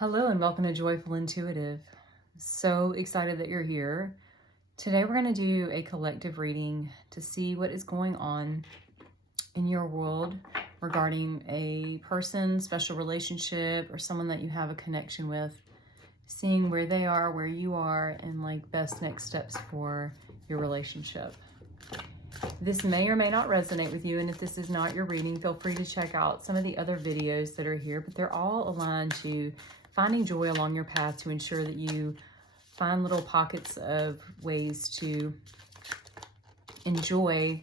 Hello and welcome to Joyful Intuitive. So excited that you're here. Today we're going to do a collective reading to see what is going on in your world regarding a person, special relationship, or someone that you have a connection with. Seeing where they are, where you are, and like best next steps for your relationship. This may or may not resonate with you, and if this is not your reading, feel free to check out some of the other videos that are here, but they're all aligned to finding joy along your path to ensure that you find little pockets of ways to enjoy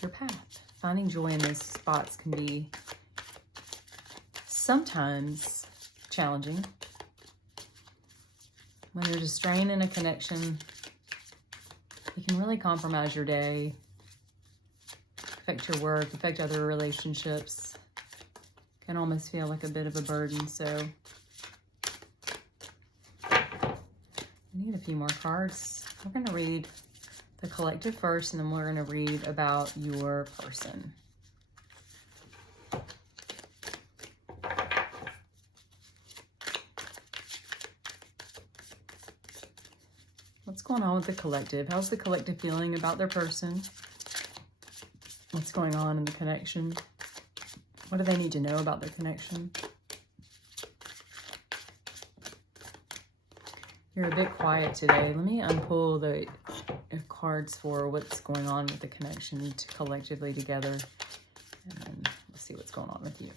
your path. Finding joy in those spots can be sometimes challenging. When there's a strain in a connection, it can really compromise your day, affect your work, affect other relationships. Can almost feel like a bit of a burden. So I need a few more cards. We're going to read the collective first, and then we're going to read about your person. What's going on with the collective? How's the collective feeling about their person? What's going on in the connection? What do they need to know about their connection? You're a bit quiet today. Let me unpull the cards for what's going on with the connection collectively together. And then let's see what's going on with you.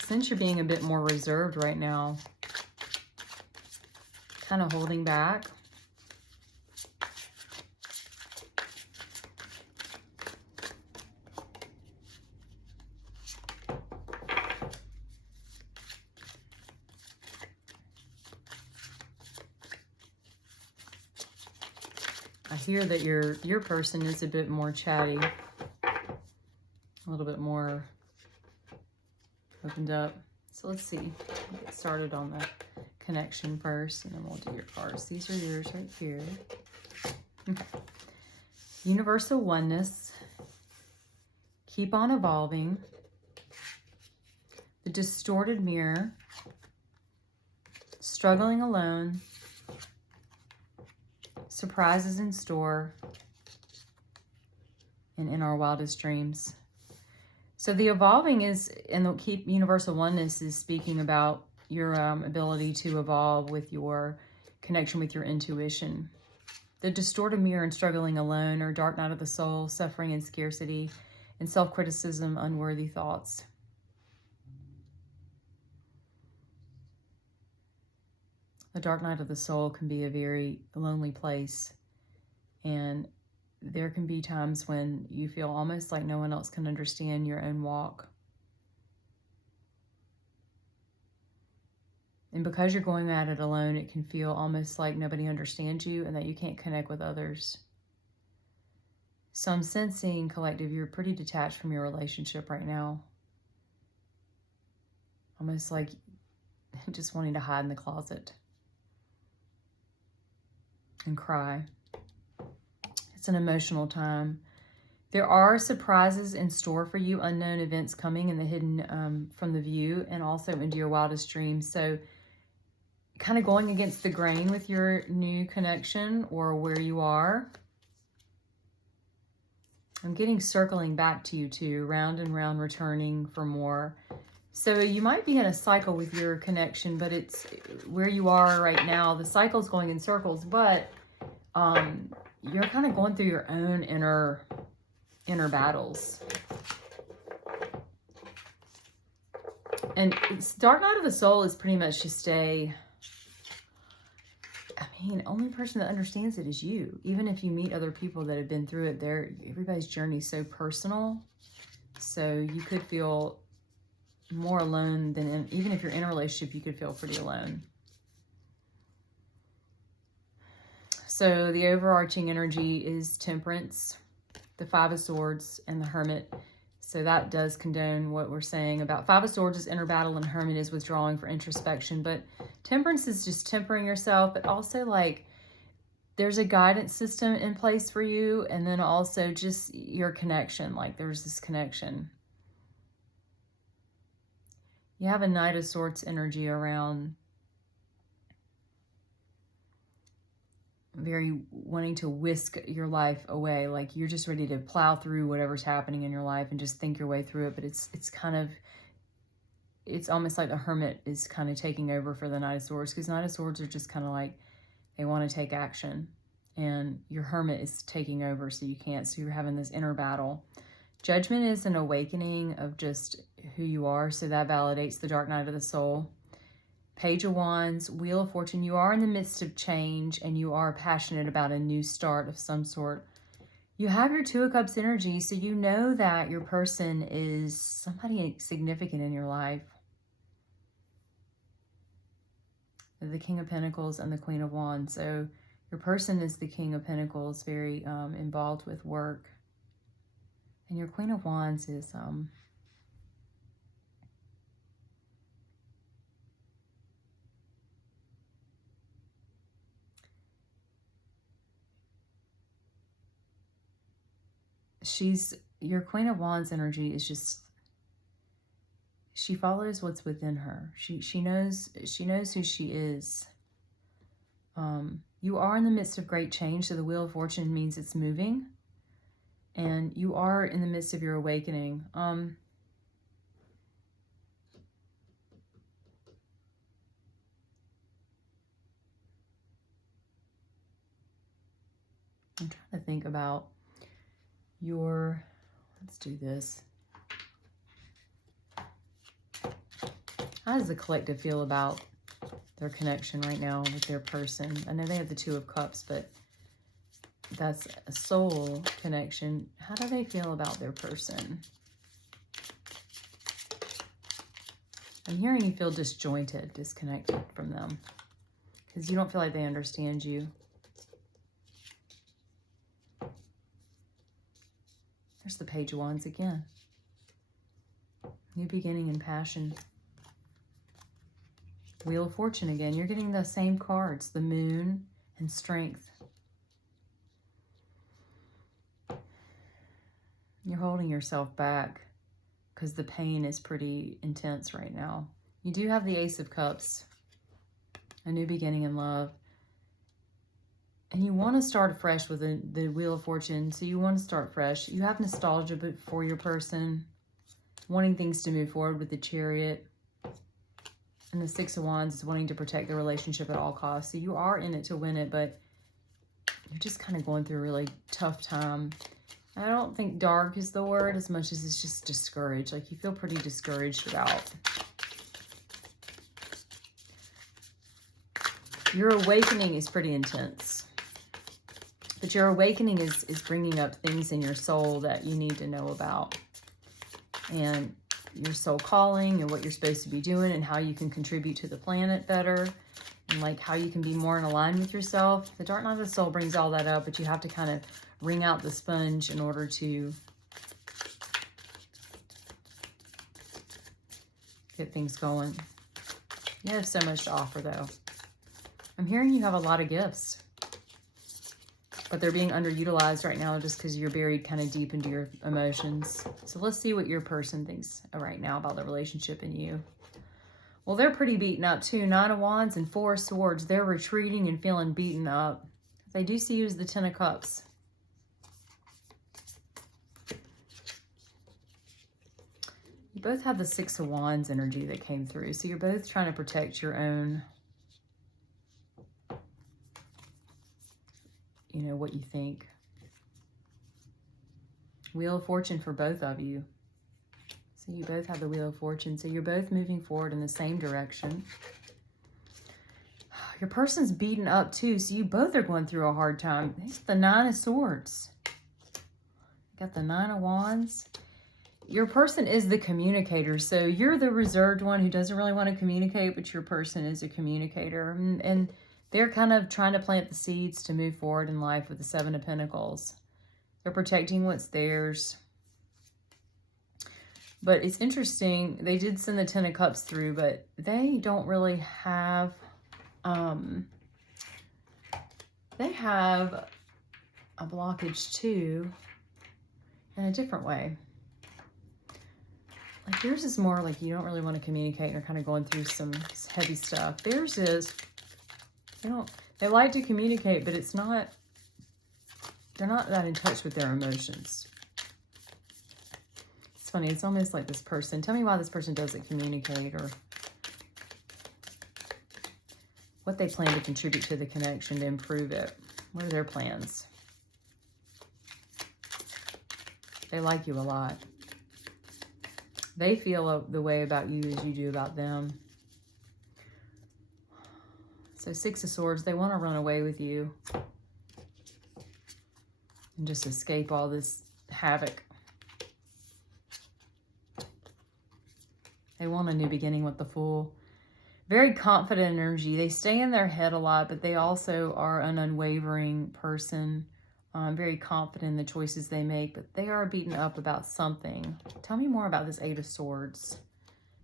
I sense you're being a bit more reserved right now. Kind of holding back. I hear that your person is a bit more chatty, a little bit more opened up. So let's see. We'll get started on the connection first, and then we'll do your cards. These are yours right here. Okay. Universal oneness. Keep on evolving. The distorted mirror. Struggling alone. Surprises in store. And in our wildest dreams. So the evolving is, and the keep universal oneness is speaking about your ability to evolve with your connection with your intuition. The distorted mirror and struggling alone are dark night of the soul, suffering and scarcity, and self-criticism, unworthy thoughts. The dark night of the soul can be a very lonely place, and there can be times when you feel almost like no one else can understand your own walk. And because you're going at it alone, it can feel almost like nobody understands you and that you can't connect with others. So I'm sensing, collective, you're pretty detached from your relationship right now. Almost like just wanting to hide in the closet and cry. It's an emotional time. There are surprises in store for you, unknown events coming in the hidden from the view and also into your wildest dreams. So kind of going against the grain with your new connection or where you are. I'm getting circling back to you too, round and round, returning for more. So you might be in a cycle with your connection, but it's where you are right now. The cycle's going in circles, but you're kind of going through your own inner battles. And it's dark night of the soul is pretty much just only person that understands it is you. Even if you meet other people that have been through it, everybody's journey is so personal. So you could feel more alone than, even if you're in a relationship, you could feel pretty alone. So the overarching energy is Temperance, the Five of Swords, and the Hermit. So that does condone what we're saying about Five of Swords is inner battle and Hermit is withdrawing for introspection. But Temperance is just tempering yourself, but also like there's a guidance system in place for you, and then also just your connection. Like there's this connection. You have a Knight of Swords energy around, very wanting to whisk your life away. Like you're just ready to plow through whatever's happening in your life and just think your way through it. But it's kind of, it's almost like the Hermit is kind of taking over for the Knight of Swords, because Knight of Swords are just kind of like, they want to take action, and your Hermit is taking over, so you can't. So you're having this inner battle. Judgment is an awakening of just who you are, so that validates the Dark Night of the Soul. Page of Wands, Wheel of Fortune. You are in the midst of change, and you are passionate about a new start of some sort. You have your Two of Cups energy, so you know that your person is somebody significant in your life. The King of Pentacles and the Queen of Wands. So your person is the King of Pentacles, very involved with work. And your Queen of Wands is your Queen of Wands energy is just, she follows what's within her. She knows who she is. You are in the midst of great change, so the Wheel of Fortune means it's moving. And you are in the midst of your awakening. I'm trying to think about your, let's do this. How does the collective feel about their connection right now with their person? I know they have the Two of Cups, but that's a soul connection. How do they feel about their person? I'm hearing you feel disjointed, disconnected from them, because you don't feel like they understand you. There's the Page of Wands again. New beginning and passion. Wheel of Fortune again. You're getting the same cards, the Moon and Strength. You're holding yourself back because the pain is pretty intense right now. You do have the Ace of Cups, a new beginning in love. And you want to start fresh with the Wheel of Fortune. So you want to start fresh. You have nostalgia for your person, wanting things to move forward with the Chariot. And the Six of Wands is wanting to protect the relationship at all costs. So you are in it to win it, but you're just kind of going through a really tough time. I don't think dark is the word as much as it's just discouraged. Like you feel pretty discouraged about. Your awakening is pretty intense. But your awakening is bringing up things in your soul that you need to know about. And your soul calling and what you're supposed to be doing and how you can contribute to the planet better. And like how you can be more in line with yourself. The Dark Night of the Soul brings all that up, but you have to kind of wring out the sponge in order to get things going. You have so much to offer though. I'm hearing you have a lot of gifts, but they're being underutilized right now just because you're buried kind of deep into your emotions. So let's see what your person thinks right now about the relationship and you. Well, they're pretty beaten up too. Nine of Wands and Four of Swords. They're retreating and feeling beaten up. They do see you as the Ten of Cups. You both have the Six of Wands energy that came through. So you're both trying to protect your own, you know, what you think. Wheel of Fortune for both of you. So you both have the Wheel of Fortune. So you're both moving forward in the same direction. Your person's beaten up too. So you both are going through a hard time. It's the Nine of Swords. Got the Nine of Wands. Your person is the communicator. So you're the reserved one who doesn't really want to communicate, but your person is a communicator. And they're kind of trying to plant the seeds to move forward in life with the Seven of Pentacles. They're protecting what's theirs. But it's interesting, they did send the Ten of Cups through, but they don't really have They have a blockage too, in a different way. Like yours is more like you don't really want to communicate and you're kind of going through some heavy stuff. Theirs is, they like to communicate, but it's not, they're not that in touch with their emotions. It's funny, it's almost like this person. Tell me why this person doesn't communicate, or what they plan to contribute to the connection to improve it. What are their plans? They like you a lot. They feel the way about you as you do about them. So Six of Swords, they want to run away with you and just escape all this havoc. They want a new beginning with the Fool. Very confident energy. They stay in their head a lot, but they also are an unwavering person. Very confident in the choices they make, but they are beaten up about something. Tell me more about this Eight of Swords.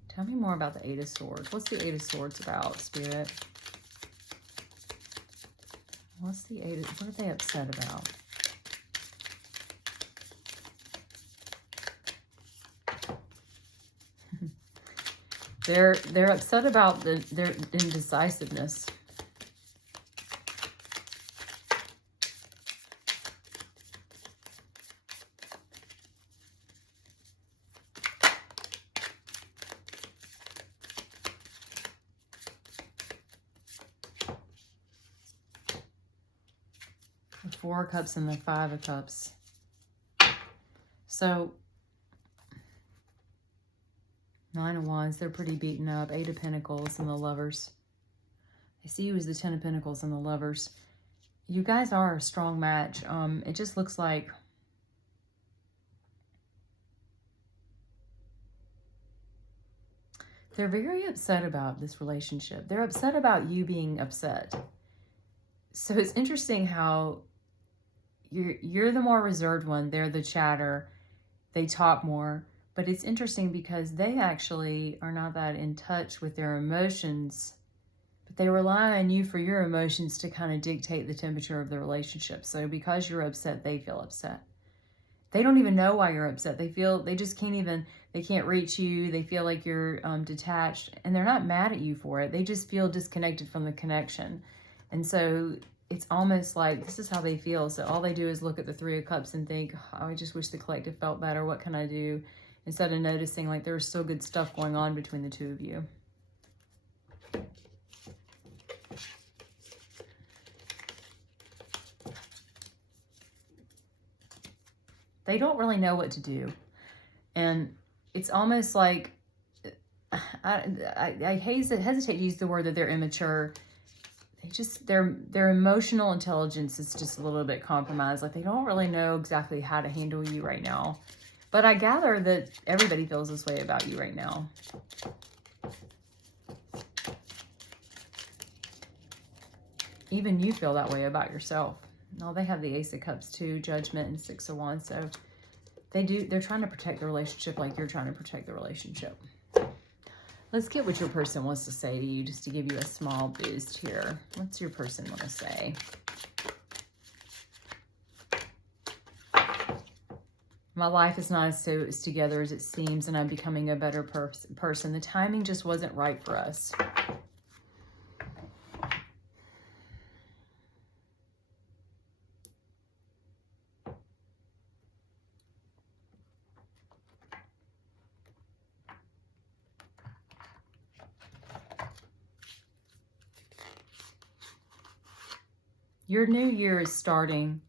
Tell me more about the Eight of Swords. What's the Eight of Swords about, Spirit? What's the Eight of, what are they upset about? They're upset about their indecisiveness. The Four of Cups and the Five of Cups. So, Nine of Wands, they're pretty beaten up. Eight of Pentacles and the Lovers. I see you as the Ten of Pentacles and the Lovers. You guys are a strong match. It just looks like they're very upset about this relationship. They're upset about you being upset. So it's interesting how you're the more reserved one. They're the chatter. They talk more. But it's interesting because they actually are not that in touch with their emotions, but they rely on you for your emotions to kind of dictate the temperature of the relationship. So because you're upset, they feel upset. They don't even know why you're upset. They just can't even, they can't reach you. They feel like you're detached, and they're not mad at you for it. They just feel disconnected from the connection. And so it's almost like this is how they feel. So all they do is look at the Three of Cups and think, oh, I just wish the collective felt better. What can I do? Instead of noticing like there's still good stuff going on between the two of you. They don't really know what to do. And it's almost like, I hesitate to use the word that they're immature. Their emotional intelligence is just a little bit compromised. Like they don't really know exactly how to handle you right now. But I gather that everybody feels this way about you right now. Even you feel that way about yourself. No, they have the Ace of Cups too, Judgment, and Six of Wands. So they're trying to protect the relationship like you're trying to protect the relationship. Let's get what your person wants to say to you, just to give you a small boost here. What's your person want to say? My life is not as together as it seems, and I'm becoming a better person. The timing just wasn't right for us. Your new year is starting,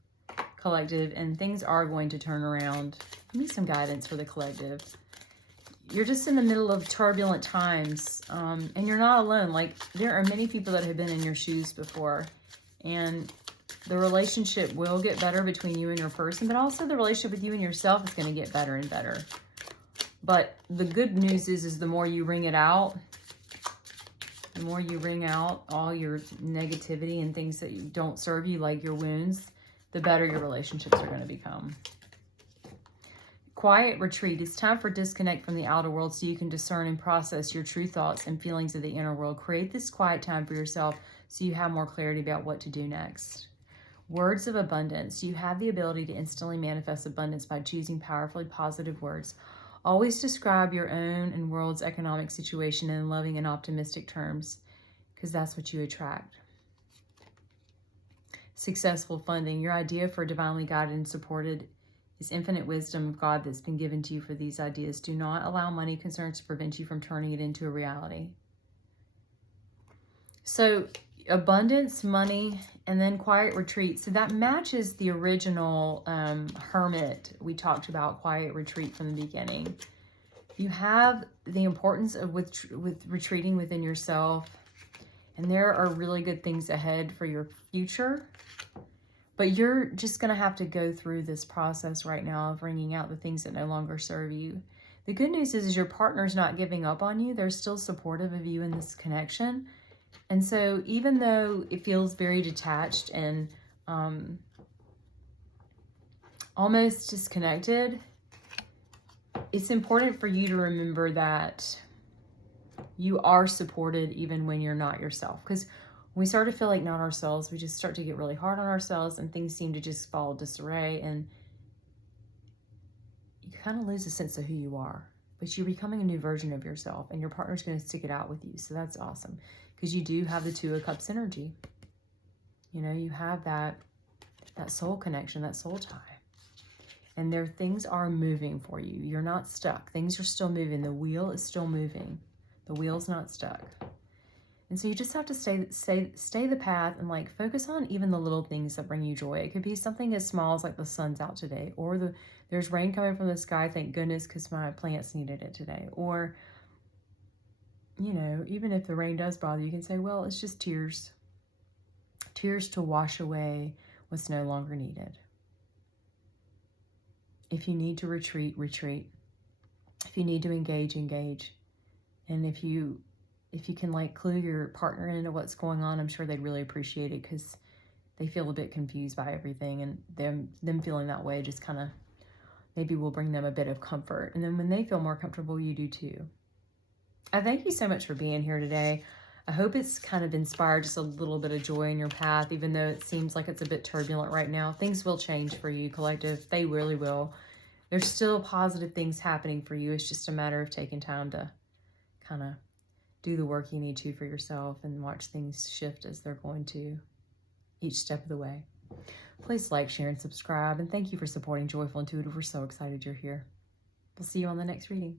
collective, and things are going to turn around. Give me some guidance for the collective. You're just in the middle of turbulent times, and you're not alone. Like, there are many people that have been in your shoes before, and the relationship will get better between you and your person, but also the relationship with you and yourself is going to get better and better. But the good news is the more you ring it out, the more you ring out all your negativity and things that don't serve you, like your wounds, the better your relationships are going to become. Quiet retreat. It's time for disconnect from the outer world so you can discern and process your true thoughts and feelings of the inner world. Create this quiet time for yourself so you have more clarity about what to do next. Words of abundance. You have the ability to instantly manifest abundance by choosing powerfully positive words. Always describe your own and world's economic situation in loving and optimistic terms, because that's what you attract. Successful funding. Your idea for divinely guided and supported is infinite wisdom of God that's been given to you for these ideas. Do not allow money concerns to prevent you from turning it into a reality. So abundance, money, and then quiet retreat. So that matches the original hermit we talked about, quiet retreat from the beginning. You have the importance of with retreating within yourself, and there are really good things ahead for your future. But you're just going to have to go through this process right now of wringing out the things that no longer serve you. The good news is your partner's not giving up on you. They're still supportive of you in this connection. And so even though it feels very detached and almost disconnected, it's important for you to remember that you are supported even when you're not yourself. Because when we start to feel like not ourselves, we just start to get really hard on ourselves and things seem to just fall disarray and you kind of lose a sense of who you are. But you're becoming a new version of yourself and your partner's going to stick it out with you. So that's awesome because you do have the Two of Cups energy. You know, you have that soul connection, that soul tie. And things are moving for you. You're not stuck. Things are still moving. The wheel is still moving. The wheel's not stuck. And so you just have to stay the path and like focus on even the little things that bring you joy. It could be something as small as like the sun's out today, or there's rain coming from the sky, thank goodness, because my plants needed it today. Or, you know, even if the rain does bother you, you can say, well, it's just tears. Tears to wash away what's no longer needed. If you need to retreat, retreat. If you need to engage, engage. And if you can like clue your partner into what's going on, I'm sure they'd really appreciate it because they feel a bit confused by everything, and them feeling that way just kind of maybe will bring them a bit of comfort. And then when they feel more comfortable, you do too. I thank you so much for being here today. I hope it's kind of inspired just a little bit of joy in your path, even though it seems like it's a bit turbulent right now. Things will change for you, collective. They really will. There's still positive things happening for you. It's just a matter of taking time to kind of do the work you need to for yourself and watch things shift as they're going to each step of the way. Please like, share, and subscribe. And thank you for supporting Joyful Intuitive. We're so excited you're here. We'll see you on the next reading.